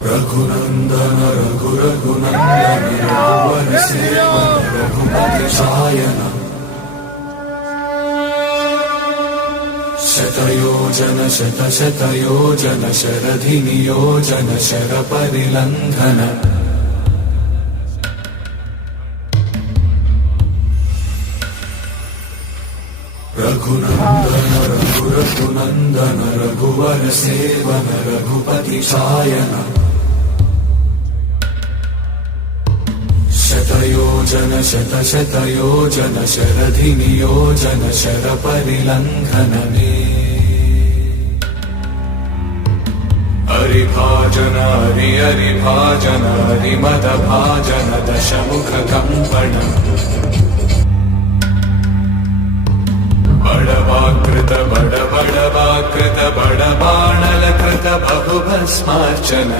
रघुनंदन रघुरघुनंदन रघुवर seven Raghupati Sion शतयोजन शतशतयोजन शरधि नियोजन शरपरिलंघन रघुनंदन रघुरघुनंदन रघुवर seven Raghupati Sion शतयोजन शतशतयोजन शरधि नियोजन शरपरिलंघन हरिभाजन हरिभाजन हरिमदभाजन दशमुख कंपन बड़वाकृत बड़वाकृत बड़बाणलकृत बहुभस्मार्चन